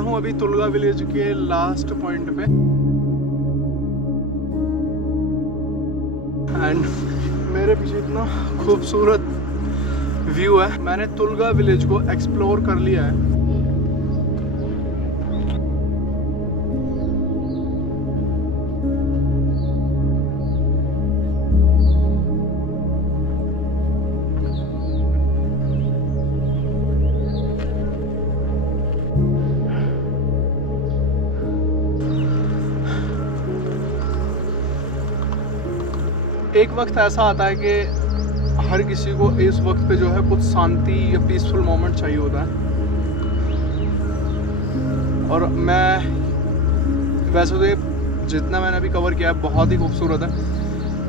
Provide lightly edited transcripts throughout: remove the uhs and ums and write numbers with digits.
हूँ अभी तुलगा विलेज के लास्ट पॉइंट पे एंड मेरे पीछे इतना खूबसूरत व्यू है। मैंने तुलगा विलेज को एक्सप्लोर कर लिया है। एक वक्त ऐसा आता है कि हर किसी को इस वक्त पे जो है कुछ शांति या पीसफुल मोमेंट चाहिए होता है। और मैं वैसे तो जितना मैंने अभी कवर किया है बहुत ही खूबसूरत है,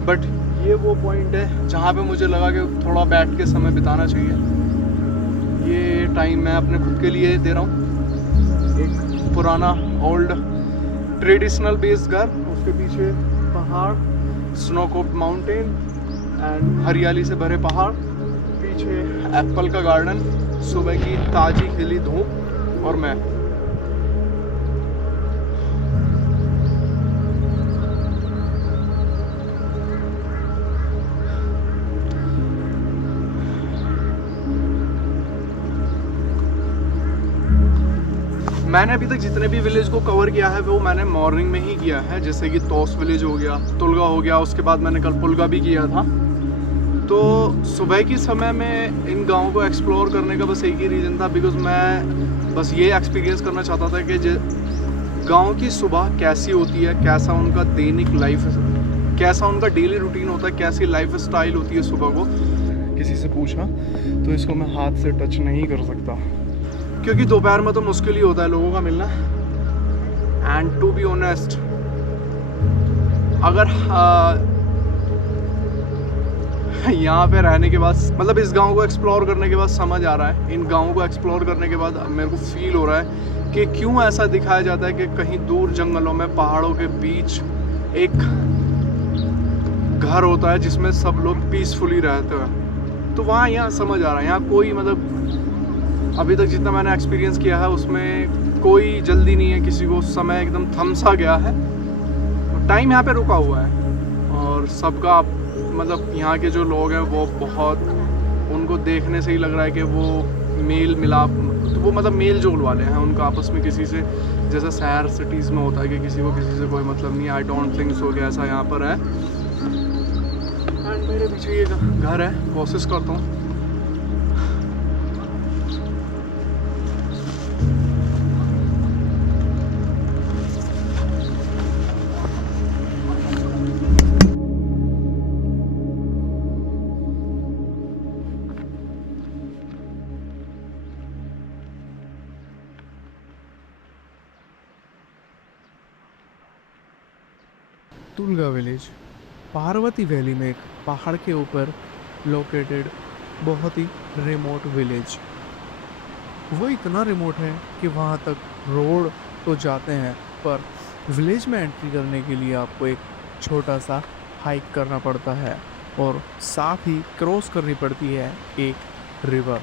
बट ये वो पॉइंट है जहाँ पे मुझे लगा कि थोड़ा बैठ के समय बिताना चाहिए। ये टाइम मैं अपने खुद के लिए दे रहा हूँ। एक पुराना ओल्ड ट्रेडिशनल बेस्ड घर, उसके पीछे पहाड़, स्नो कोप्ड माउंटेन एंड हरियाली से भरे पहाड़, पीछे एप्पल का गार्डन, सुबह की ताज़ी खिली धूप और मैं। मैंने अभी तक जितने भी विलेज को कवर किया है वो मैंने मॉर्निंग में ही किया है, जैसे कि तोस विलेज हो गया, तुलगा हो गया, उसके बाद मैंने कल पुलगा भी किया था। तो सुबह की समय में इन गाँवों को एक्सप्लोर करने का बस एक ही रीज़न था, बिकॉज मैं बस ये एक्सपीरियंस करना चाहता था कि गाँव की सुबह कैसी होती है, कैसा उनका दैनिक लाइफ, कैसा उनका डेली रूटीन होता है, कैसी लाइफ स्टाइल होती है सुबह को। किसी से पूछा तो इसको मैं हाथ से टच नहीं कर सकता, क्योंकि दोपहर में तो मुश्किल ही होता है लोगों का मिलना। एंड टू बी ऑनेस्ट, अगर यहाँ पे रहने के बाद, मतलब इस गांव को एक्सप्लोर करने के बाद समझ आ रहा है, इन गांवों को एक्सप्लोर करने के बाद मेरे को फील हो रहा है कि क्यों ऐसा दिखाया जाता है कि कहीं दूर जंगलों में पहाड़ों के बीच एक घर होता है जिसमें सब लोग पीसफुली रहते हैं। तो वहाँ यहाँ समझ आ रहा है, यहाँ कोई मतलब अभी तक जितना मैंने एक्सपीरियंस किया है उसमें कोई जल्दी नहीं है किसी को, समय एकदम थम सा गया है, टाइम यहाँ पे रुका हुआ है। और सबका मतलब यहाँ के जो लोग हैं वो बहुत, उनको देखने से ही लग रहा है कि वो मेल मिलाप, तो वो मतलब मेल जोल वाले हैं, उनका आपस में किसी से, जैसा शहर सिटीज़ में होता है कि किसी को किसी से कोई मतलब नहीं। आई डोंट थिंक सो कि ऐसा यहाँ पर है। एंड मेरे पीछे ये घर है, कोशिश करता हूँ तुलगा विलेज पार्वती वैली में एक पहाड़ के ऊपर लोकेटेड बहुत ही रिमोट विलेज। वो इतना रिमोट है कि वहाँ तक रोड तो जाते हैं, पर विलेज में एंट्री करने के लिए आपको एक छोटा सा हाइक करना पड़ता है और साथ ही क्रॉस करनी पड़ती है एक रिवर।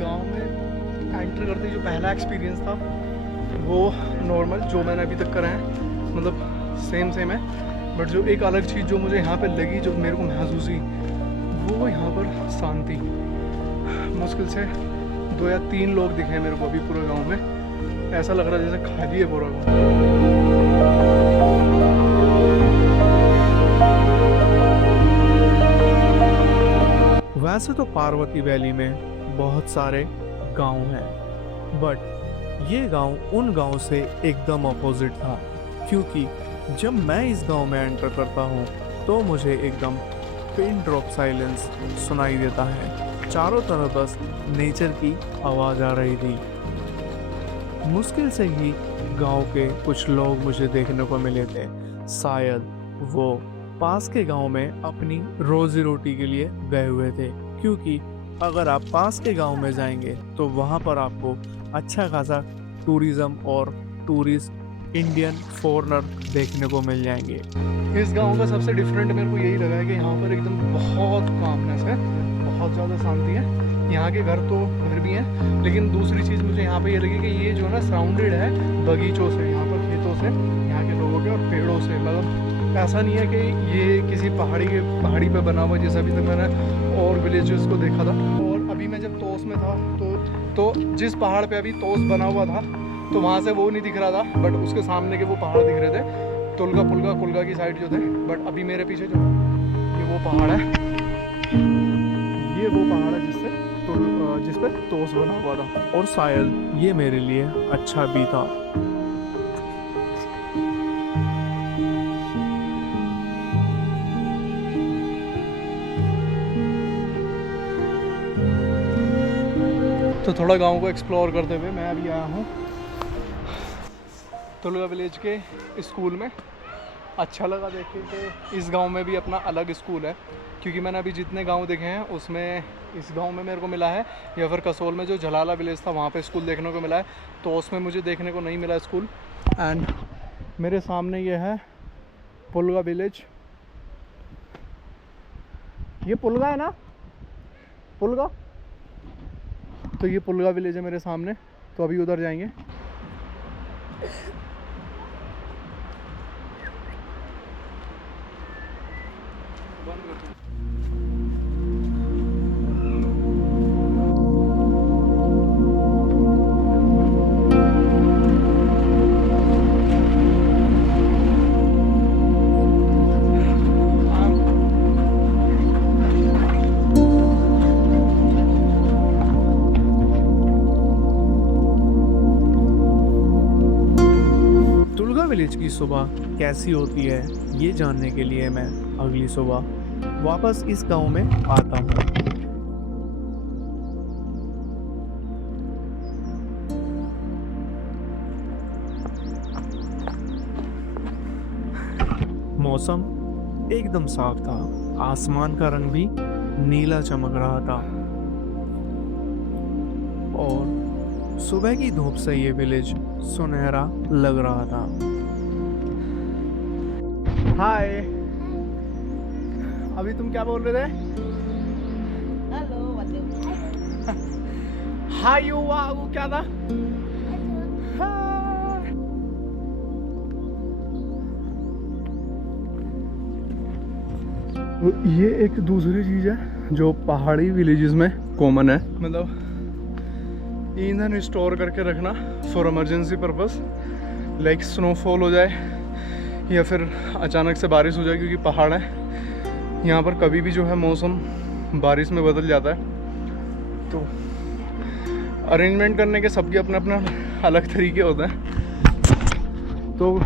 गांव में एंटर करते ही जो पहला एक्सपीरियंस था वो नॉर्मल जो मैंने अभी तक करा है, मतलब सेम है, बट जो एक अलग चीज़ जो मुझे यहाँ पे लगी, जो मेरे को महसूस हुई, वो यहाँ पर शांति। मुश्किल से 2 या 3 लोग दिखे मेरे को अभी पूरे गांव में। ऐसा लग रहा है जैसे खाली है पूरा गाँव। वैसे तो पार्वती वैली में बहुत सारे गांव हैं, बट ये गांव उन गांव से एकदम अपोजिट था, क्योंकि जब मैं इस गांव में एंटर करता हूँ तो मुझे एकदम पिन ड्रॉप साइलेंस सुनाई देता है। चारों तरफ बस नेचर की आवाज़ आ रही थी। मुश्किल से ही गांव के कुछ लोग मुझे देखने को मिले थे। शायद वो पास के गांव में अपनी रोजी रोटी के लिए गए हुए थे, क्योंकि अगर आप पास के गांव में जाएंगे तो वहां पर आपको अच्छा खासा टूरिज्म और टूरिस्ट इंडियन फॉरेनर देखने को मिल जाएंगे। इस गांव का सबसे डिफरेंट मेरे को यही लगा है कि यहाँ पर एकदम बहुत कामनेस है, बहुत ज़्यादा शांति है। यहाँ के घर भी हैं, लेकिन दूसरी चीज़ मुझे यहाँ पे ये लगी कि ये जो है ना सराउंडेड है बगीचों से, यहाँ पर खेतों से, यहाँ के लोगों के, और पेड़ों से। मतलब ऐसा नहीं है कि ये किसी पहाड़ी पे बना हुआ, जैसे अभी तक मैंने और विलेजेस को देखा था। और अभी मैं जब तोस में था तो जिस पहाड़ पे अभी तोस बना हुआ था तो वहाँ से वो नहीं दिख रहा था, बट उसके सामने के वो पहाड़ दिख रहे थे, तुलगा कुलगा की साइड जो थे। बट अभी मेरे पीछे जो ये वो पहाड़ है, ये वो पहाड़ है जिस पे तोस बना हुआ था, और शायद ये मेरे लिए अच्छा भी था। तो थोड़ा गांव को एक्सप्लोर करते हुए मैं अभी आया हूँ तुलगा विलेज के स्कूल में। अच्छा लगा देख के कि इस गांव में भी अपना अलग स्कूल है, क्योंकि मैंने अभी जितने गांव देखे हैं उसमें इस गांव में मेरे को मिला है, या फिर कसोल में जो जलाला विलेज था वहाँ पे स्कूल देखने को मिला है, तो उसमें मुझे देखने को नहीं मिला स्कूल। एंड मेरे सामने ये है पुलगा विलेज। ये पुलगा है ना, पुलगा, तो ये पुलगा विलेज है मेरे सामने। तो अभी उधर जाएंगे। विलेज की सुबह कैसी होती है ये जानने के लिए मैं अगली सुबह वापस इस गांव में आता हूँ। मौसम एकदम साफ था, आसमान का रंग भी नीला चमक रहा था, और सुबह की धूप से ये विलेज सुनहरा लग रहा था। हाय, अभी तुम क्या बोल रहे थे? Halo, हाय यू, वो क्या था? ये एक दूसरी चीज़ है जो पहाड़ी विलेजेस में कॉमन है, मतलब ईंधन स्टोर करके रखना for emergency purpose, like snowfall हो जाए या फिर अचानक से बारिश हो जाए, क्योंकि पहाड़ है यहाँ पर, कभी भी जो है मौसम बारिश में बदल जाता है। तो अरेंजमेंट करने के सबके अपना अपना अलग तरीके होते हैं। तो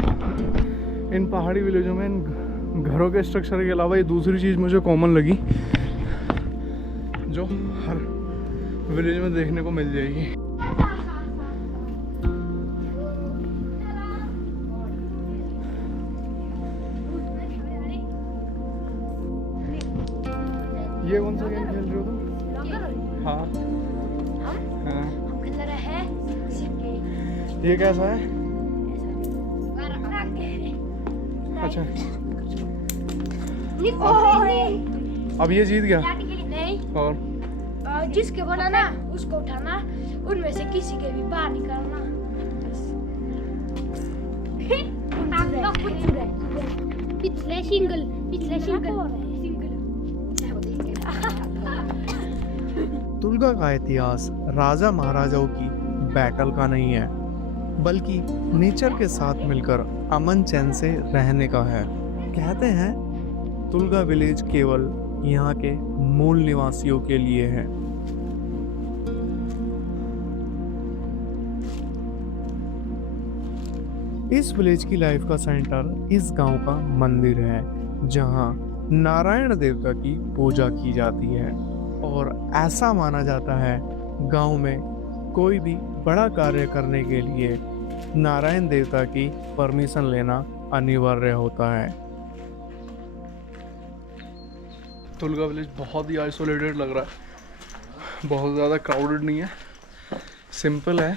इन पहाड़ी विलेजों में इन घरों के स्ट्रक्चर के अलावा ये दूसरी चीज़ मुझे कॉमन लगी जो हर विलेज में देखने को मिल जाएगी। ये कौन सा गेम खेल रहे हो तुम? हाँ हाँ, हम खेल रहे हैं सिक्के। ये कैसा है? अच्छा, निको अब ये जीत गया नहीं और और जिसके बोला ना उसको उठाना, उनमें से किसी के भी बाहर निकालना। पिछले सिंगल तुलगा का इतिहास राजा महाराजाओं की बैटल का नहीं है, बल्कि नेचर के साथ मिलकर अमन चैन से रहने का है। कहते हैं तुलगा विलेज केवल यहाँ के मूल निवासियों के लिए है। इस विलेज की लाइफ का सेंटर इस गांव का मंदिर है, जहां नारायण देवता की पूजा की जाती है और ऐसा माना जाता है गांव में कोई भी बड़ा कार्य करने के लिए नारायण देवता की परमिशन लेना अनिवार्य होता है। तुलगा विलेज बहुत ही आइसोलेटेड लग रहा है, बहुत ज़्यादा क्राउडेड नहीं है, सिंपल है।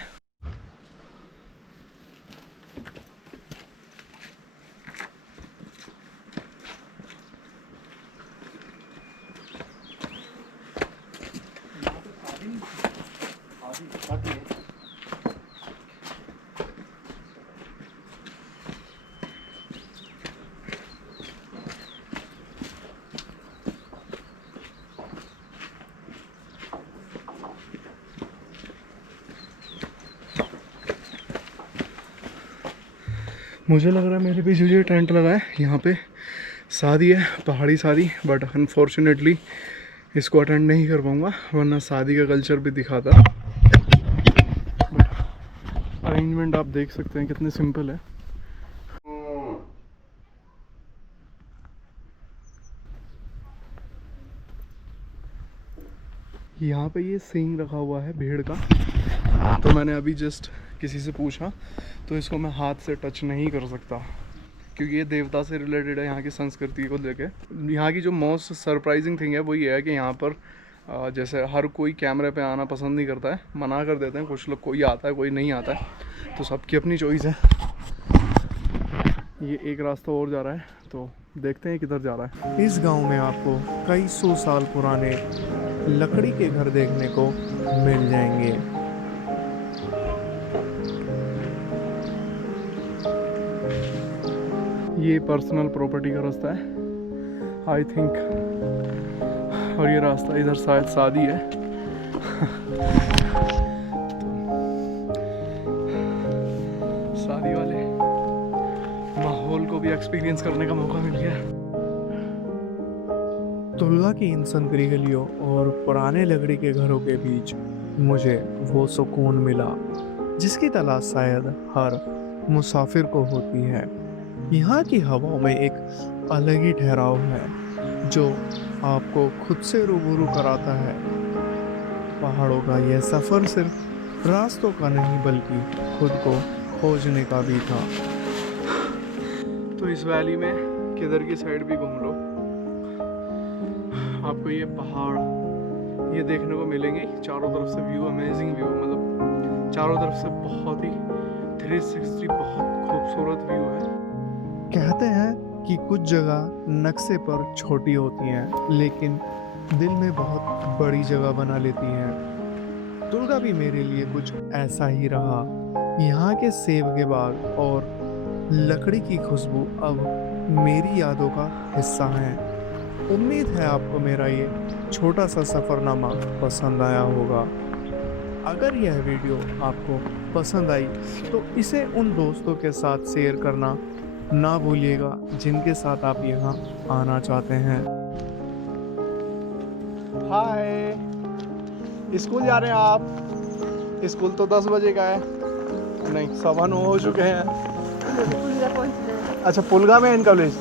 मुझे लग रहा है मेरे पीछे जो टेंट लगा है यहाँ पे शादी है, पहाड़ी शादी, बट अनफॉर्चुनेटली इसको अटेंड नहीं कर पाऊँगा, वरना शादी का कल्चर भी दिखाता। अरेंजमेंट आप देख सकते हैं कितने सिंपल है। यहाँ पे ये सींग रखा हुआ है भेड़ का, तो मैंने अभी जस्ट किसी से पूछा तो इसको मैं हाथ से टच नहीं कर सकता, क्योंकि ये देवता से रिलेटेड है, यहाँ की संस्कृति को लेके। यहाँ की जो मोस्ट सरप्राइजिंग थिंग है वो ये है कि यहाँ पर जैसे हर कोई कैमरे पे आना पसंद नहीं करता है, मना कर देते हैं कुछ लोग, कोई आता है कोई नहीं आता है, तो सबकी अपनी चॉइस है। ये एक रास्ता और जा रहा है, तो देखते हैं किधर जा रहा है। इस गांव में आपको कई सौ साल पुराने लकड़ी के घर देखने को मिल जाएंगे। ये पर्सनल प्रॉपर्टी का रास्ता है आई थिंक, और ये रास्ता इधर शायद शादी है। शादी वाले माहौल को भी एक्सपीरियंस करने का मौका मिल गया। तुलगा की इन संकरी गलियों और पुराने लकड़ी के घरों के बीच मुझे वो सुकून मिला जिसकी तलाश शायद हर मुसाफिर को होती है। यहाँ की हवाओं में एक अलग ही ठहराव है जो आपको खुद से रूबरू कराता है। पहाड़ों का यह सफ़र सिर्फ रास्तों का नहीं बल्कि खुद को खोजने का भी था। तो इस वैली में किधर की साइड भी घूम लो, आपको ये पहाड़ ये देखने को मिलेंगे। चारों तरफ से व्यू, अमेजिंग व्यू, मतलब चारों तरफ से बहुत ही 360 बहुत खूबसूरत व्यू है। कहते हैं कि कुछ जगह नक्शे पर छोटी होती हैं लेकिन दिल में बहुत बड़ी जगह बना लेती हैं। तुलगा भी मेरे लिए कुछ ऐसा ही रहा। यहाँ के सेब के बाग और लकड़ी की खुशबू अब मेरी यादों का हिस्सा हैं। उम्मीद है आपको मेरा ये छोटा सा सफ़रनामा पसंद आया होगा। अगर यह वीडियो आपको पसंद आई तो इसे उन दोस्तों के साथ शेयर करना ना भूलिएगा जिनके साथ आप यहाँ आना चाहते हैं। हाय, स्कूल जा रहे हैं आप? स्कूल तो 10 बजे का है। नहीं, 9:15 हो चुके हैं। अच्छा, पुलगा में है इनका विलेज।